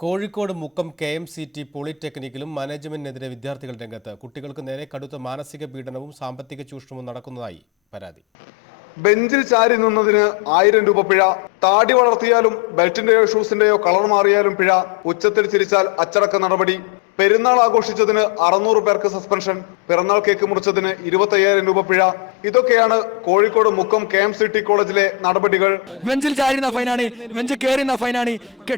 Kozhikode Mukkam KMCT പോളിടെക്നിക്കിലും മാനേജ്മെന്റിനെതിരെ വിദ്യാർത്ഥികൾ രംഗത്ത്. കുട്ടികൾക്ക് നേരെ കടുത്ത മാനസിക പീഡനവും സാമ്പത്തിക ചൂഷണവും നടക്കുന്നതായി പരാതി. ബെഞ്ചിൽ ചാരി നിന്നതിന് 1000 രൂപ പിഴ, താടി വളർത്തിയാലും ബെൽറ്റിന്റെയോ ഷൂസിന്റെയോ കളർ മാറിയാലും പിഴ, ഉച്ചത്തിൽ ചിരിച്ചാൽ അച്ചടക്ക നടപടി, പെരുന്നാൾ ആഘോഷിച്ചതിന് 600 പേർക്ക് സസ്പെൻഷൻ, പിറന്നാൾ കേക്ക് മുറിച്ചതിന് 25,000 രൂപ പിഴ. ഇതൊക്കെയാണ് കോഴിക്കോട് മുക്കം KMCT കോളേജിലെ നടപടികൾ. ബെഞ്ചിൽ ചാരുന്ന ഫൈനാണ്, ബെഞ്ച് കയറുന്ന ഫൈനാണ്,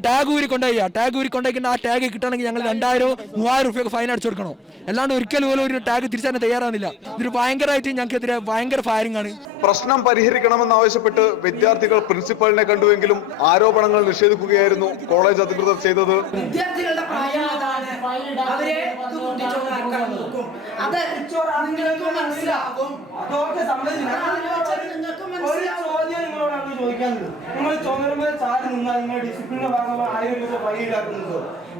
ടാഗ് ഊരി കൊണ്ടുപോയി ആ ടാഗ് കിട്ടണമെങ്കിൽ ഞങ്ങൾ 2000-3000 രൂപയ്ക്ക് ഫൈൻ അടിച്ചു കൊടുക്കണം. അല്ലാണ്ട് ഒരിക്കലും പോലും ഒരു ടാഗ് തിരിച്ചാൻ തയ്യാറാകുന്നില്ല. ഇതൊരു ഭയങ്കരമായിട്ട് ഞങ്ങൾക്കെതിരെ ഭയങ്കര ഫയറിംഗ് ആണ്. പ്രശ്നം പരിഹരിക്കണമെന്നാവശ്യപ്പെട്ട് വിദ്യാർത്ഥികൾ പ്രിൻസിപ്പലിനെ കണ്ടുവെങ്കിലും ആരോപണങ്ങൾ നിഷേധിക്കുകയായിരുന്നു കോളേജ് അധികൃതർ ചെയ്തത്. വിദ്യാർത്ഥികളുടെ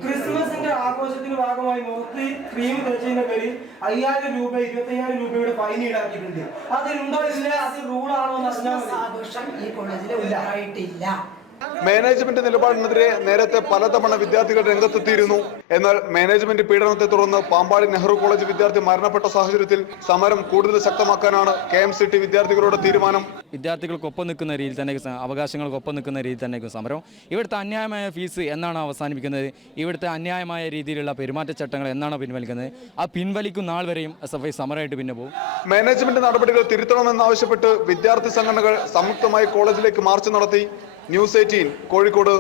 ക്രിസ്മസിന്റെ ആഘോഷത്തിന്റെ ഭാഗമായി മുഖത്ത് ക്രീം തെച്ചതിന്റെ പേരിൽ 5000 രൂപ 25,000 രൂപയുടെ ഫൈൻ ഈടാക്കിയിട്ടുണ്ട്. അതിലുണ്ടോ ഇല്ല, അത് റൂളാണോ ആഘോഷം ഈ കോളേജിൽ ഉണ്ടായിട്ടില്ല. മാനേജ്മെന്റ് നിലപാടിനെതിരെ നേരത്തെ പലതവണ വിദ്യാർത്ഥികൾ രംഗത്തെത്തിയിരുന്നു. എന്നാൽ മാനേജ്മെന്റ് പീഡനത്തെ തുടർന്ന് പാമ്പാടി നെഹ്റു കോളേജ് വിദ്യാർത്ഥി മരണപ്പെട്ട സാഹചര്യത്തിൽ സമരം കൂടുതൽ ശക്തമാക്കാനാണ് KMCT വിദ്യാർത്ഥികളുടെ തീരുമാനം. വിദ്യാർത്ഥികൾക്കൊപ്പം നിൽക്കുന്ന രീതിയിൽ തന്നെ, അവകാശങ്ങൾക്കൊപ്പം നിൽക്കുന്ന രീതിയിൽ തന്നെ സമരം. ഇവിടുത്തെ അന്യായമായ ഫീസ് എന്നാണ് അവസാനിപ്പിക്കുന്നത്? ഇവിടുത്തെ അന്യായമായ രീതിയിലുള്ള പെരുമാറ്റച്ചട്ടങ്ങൾ എന്നാണ് പിൻവലിക്കുന്നത്? ആ പിൻവലിക്കും നാൾ വരെയും SFI സമരമായിട്ട് പിന്നെ പോകും. മാനേജ്മെന്റ് നടപടികൾ തിരുത്തണമെന്നാവശ്യപ്പെട്ട് വിദ്യാർത്ഥി സംഘടനകൾ സംയുക്തമായി കോളേജിലേക്ക് മാർച്ച് നടത്തി. News 18 കോഴിക്കോട്.